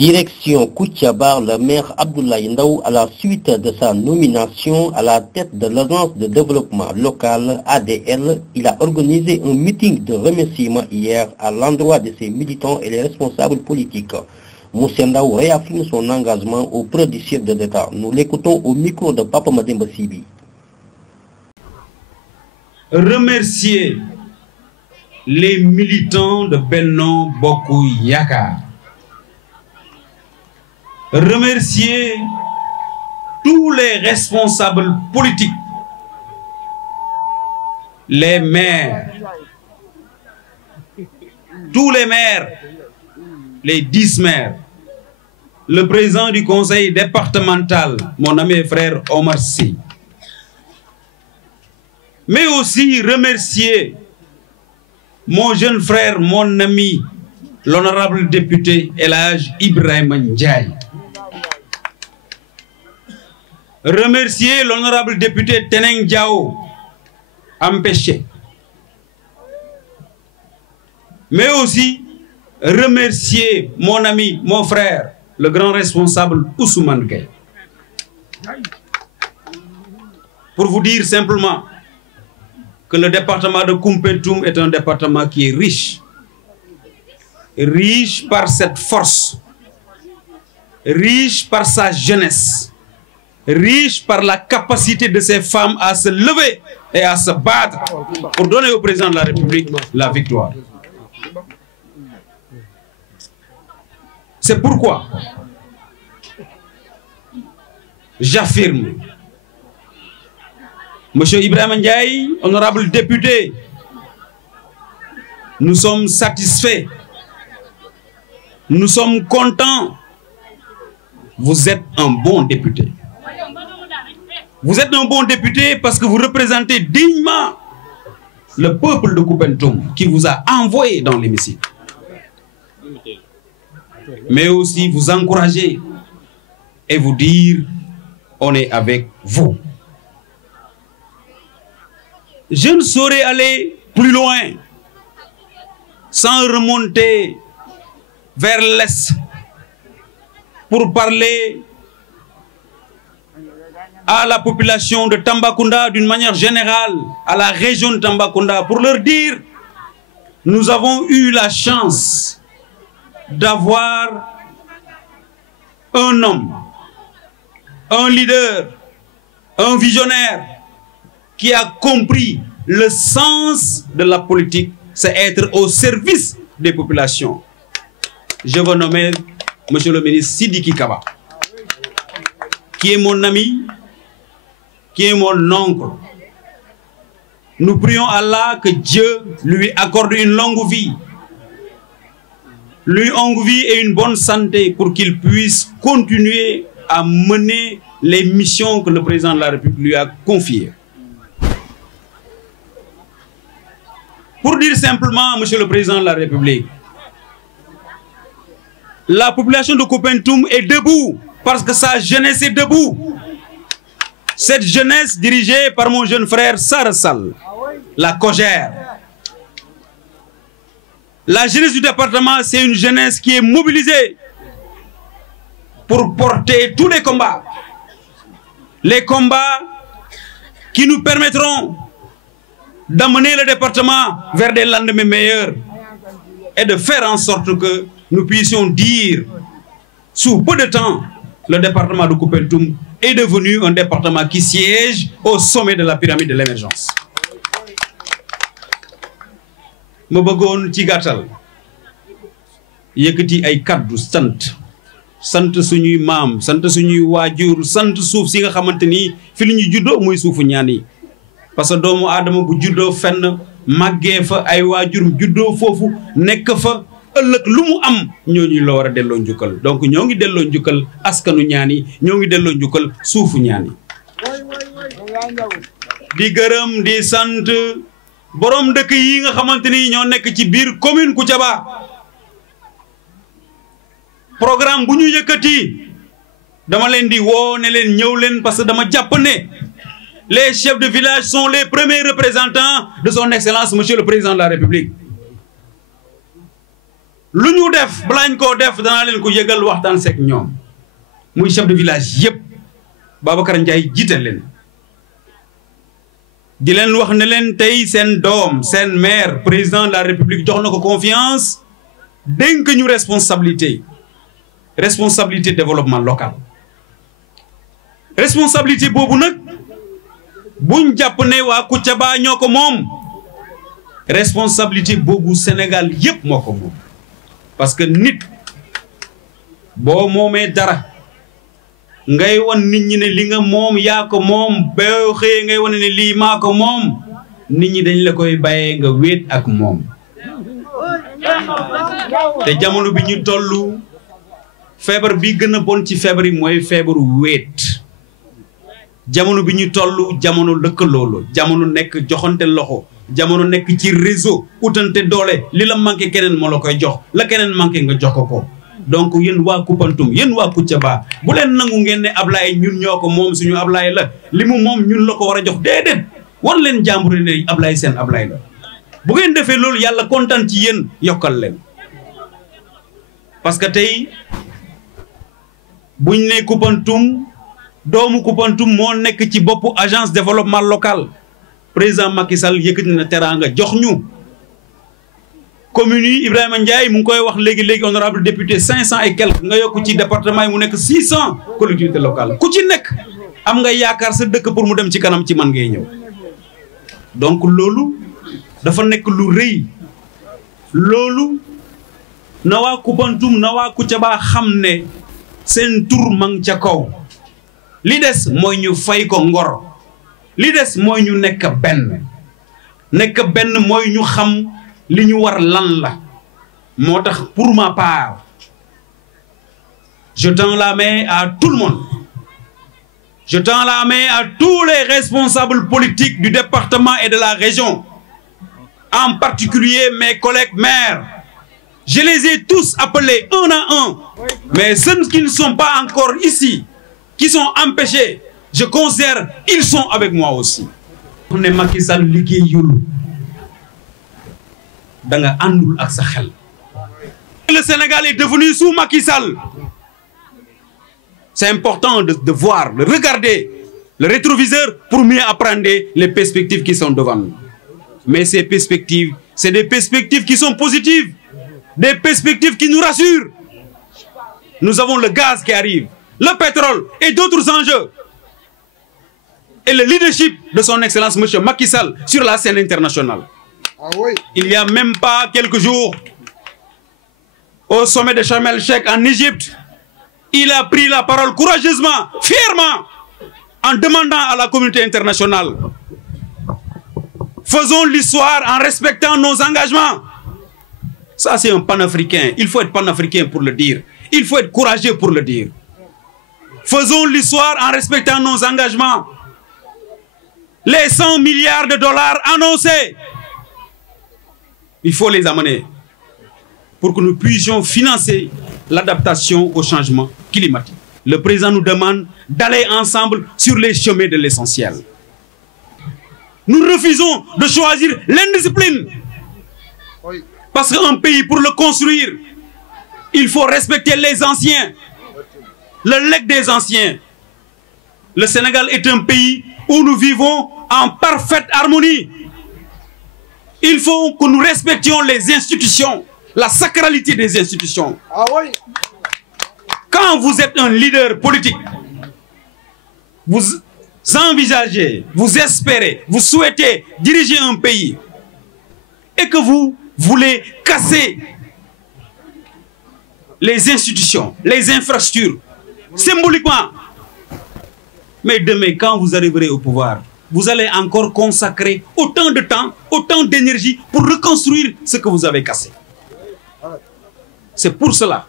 Direction Koutiabar, le maire Abdoulaye Ndaw, à la suite de sa nomination à la tête de l'agence de développement local ADL, il a organisé un meeting de remerciement hier à l'endroit de ses militants et les responsables politiques. Moussa Ndaw réaffirme son engagement auprès du chef de l'État. Nous l'écoutons au micro de Papa Mademba Sibi. Remercier les militants de Benno Bokk Yakaar. Remercier tous les responsables politiques, les maires, tous les maires, les 10 maires, le président du conseil départemental, mon ami et frère Omar Sy, mais aussi remercier mon jeune frère, mon ami, l'honorable député El Hadj Ibrahima Ndiaye. Remercier l'honorable député Teneng Diao, empêché. Mais aussi remercier mon ami, mon frère, le grand responsable Ousmane Gueye. Pour vous dire simplement que le département de Koumpentoum est un département qui est riche. Riche par cette force, riche par sa jeunesse, riche par la capacité de ces femmes à se lever et à se battre pour donner au président de la République la victoire. C'est pourquoi j'affirme, Monsieur Ibrahima Ndiaye, honorable député, nous sommes satisfaits, nous sommes contents. Vous êtes un bon député. Vous êtes un bon député parce que vous représentez dignement le peuple de Koumpentoum qui vous a envoyé dans l'hémicycle. Mais aussi vous encourager et vous dire on est avec vous. Je ne saurais aller plus loin sans remonter vers l'Est pour parler à la population de Tambacounda d'une manière générale, à la région de Tambacounda, pour leur dire nous avons eu la chance d'avoir un homme, un leader, un visionnaire qui a compris le sens de la politique, c'est être au service des populations. Je veux nommer Monsieur le ministre Sidiki Kaba, qui est mon ami, qui est mon oncle. Nous prions Allah que Dieu lui accorde une longue vie, et une bonne santé pour qu'il puisse continuer à mener les missions que le président de la République lui a confiées. Pour dire simplement, Monsieur le Président de la République, la population de Koumpentoum est debout parce que sa jeunesse est debout. Cette jeunesse dirigée par mon jeune frère Sara Sall, la Cogère. La jeunesse du département, c'est une jeunesse qui est mobilisée pour porter tous les combats. Les combats qui nous permettront d'amener le département vers des lendemains meilleurs et de faire en sorte que nous puissions dire, sous peu de temps, le département de Koumpentoum est devenu un département qui siège au sommet de la pyramide de l'émergence. ma bëggoon ci gàttal yëkkati ay kaddu sant suñuy maam sant suñuy waajur sant suuf si nga xamante ni fi li ñu juddoo muy suufu ñaan yi parce que doomu aadama bu juddoo fenn màggee fa ay waajurum juddoo foofu nekk fa ëllëg lu mu am ñooñu la war a delloo njukkal donc ñoo ngi delloo njukkal askanu ñaan yi ñoo ngi delloo njukkal suufu ñaan yi di gërëm di sant borom dëkk yi nga xamante ni ñoo nekk ci biir commune Koutiaba programme bu ñu yëkkati dama leen di woo ne leen ñëw leen parce que dama jàpp ne les chefs de village sont les premiers représentants de son excellence monsieur le président de la République lu ñu def balaañ koo def danaa leen ko yëgal waxtaan seeg ñoom muy chef de village yépp Babacar Ndiaye jiite leen di leen wax ne leen tey seen doom seen maire président de la république jox na ko confiance dénk ñu responsabilité développement local responsabilité boobu nag buñ jàpp ne waa Koutiaba ñoo ko moom responsabilité boobu Sénégal yépp moo ko moom parce que nit boo moomee dara ngay wan nit ñi ne li nga moom yaa ko moom boo xëyee ngay wane ne lii maa ko moom nit ñi dañ la koy bàyyee nga wéet ak moom te jamono bi ñu tollu feebar bi gën a bon ci feebar yi mooy feebaru wéet jamono bi ñu tollu jamono lëkkaloolu jamono nekk joxante loxo jamono nekk ci réseau utante doole li la manqué keneen moo la koy jox la keneen manqué nga jox ko donc yéen waa Koupantoum yéen waa Koutiaba bu leen nangu ngeen ne Ablaye ñun ñoo ko moom suñu Ablaye la li mu moom ñun la ko war a jox déedéet wan leen jàmbur ne Ablaye seen Ablaye la bu ngeen defee loolu yàlla kontaan ci yéen yokkal leen parce que tey buñ ne Koupantoum doomu Koupantoum moo nekk ci boppu agence développement local président Macky Sall yëkkati na teraanga jox ñu commune yi Ibrahima Ndiaye mu ngi koy wax léegi honorable député 500 et quelques nga yokk ci département yi mu nekk 600 collectivités locales ku ci nekk am nga yaakaar sa dëkk pour mu dem ci kanam ci man ngay ñëw donc loolu dafa nekk lu rëy loolu na waa Koupantoum na waa Koutiaba xam ne seen tur mang ca kaw li des mooy ñu fay ko ngor li des mooy ñu nekk benn mooy ñu xam li ñu war lan la moo tax pour ma part je tends la main à tout le monde je tends la main à tous les responsables politiques du département et de la région en particulier mes collègues maires je les ai tous appelés un à un mais ceux qui ne sont pas encore ici qui sont empêchés je considère ils sont avec moi aussi ne Macky Sall liggéeyul da nga àndul ak sa xel le Sénégal est devenu sous Macky Sall c'est important de voir de regarder le rétroviseur pour mieux appréhender les perspectives qui sont devant nous mais ces perspectives c'est des perspectives qui sont positives des perspectives qui nous rassurent nous avons le gaz qui arrive le pétrole et d'autres enjeux et le leadership de son excellence monsieur Macky Sall sur la scène internationale. Ah oui. Il y a même pas quelques jours au sommet de Sharm el-Sheikh en Égypte il a pris la parole courageusement fièrement en demandant à la communauté internationale faisons l'histoire en respectant nos engagements. Ça c'est un panafricain il faut être panafricain pour le dire il faut être courageux pour le dire. Faisons l'histoire en respectant nos engagements. Les 100 milliards de dollars annoncés, il faut les amener pour que nous puissions financer l'adaptation au changement climatique. Le président nous demande d'aller ensemble sur les chemins de l'essentiel. Nous refusons de choisir l'indiscipline. Parce qu'un pays, pour le construire, il faut respecter les anciens. Le legs des anciens. Le Sénégal est un pays où nous vivons en parfaite harmonie. Il faut que nous respections les institutions, la sacralité des institutions. Ah oui. Quand vous êtes un leader politique, vous envisagez, vous espérez, vous souhaitez diriger un pays et que vous voulez casser les institutions, les infrastructures, symboliquement. Mais demain, quand vous arriverez au pouvoir, vous allez encore consacrer autant de temps, autant d'énergie pour reconstruire ce que vous avez cassé. C'est pour cela.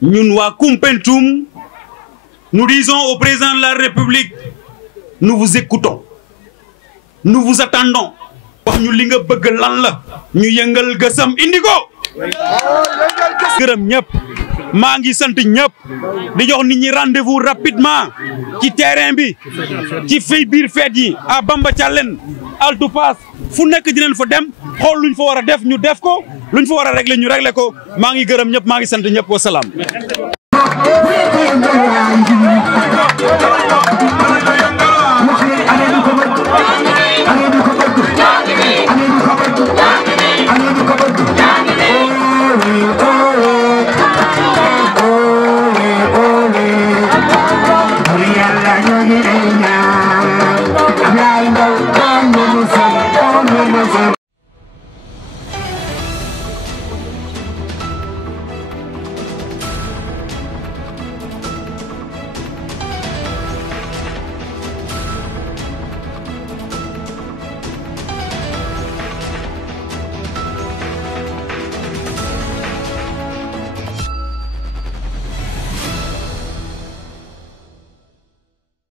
Nous, à Koupantoum, nous disons au président de la République, nous vous écoutons. Nous vous attendons. Nous maa ngi sant ñëpp di jox nit ñi rendez-vous rapidement ci terrain bi ci fay biir fête yi à Bamba Thialène Altou Pass fu nekk dinañ fa dem xool luñ fa war a def ñu def ko luñ fa war a régler ñu régler ko maa ngi gërëm ñëpp maa ngi sant ñëpp wa salaam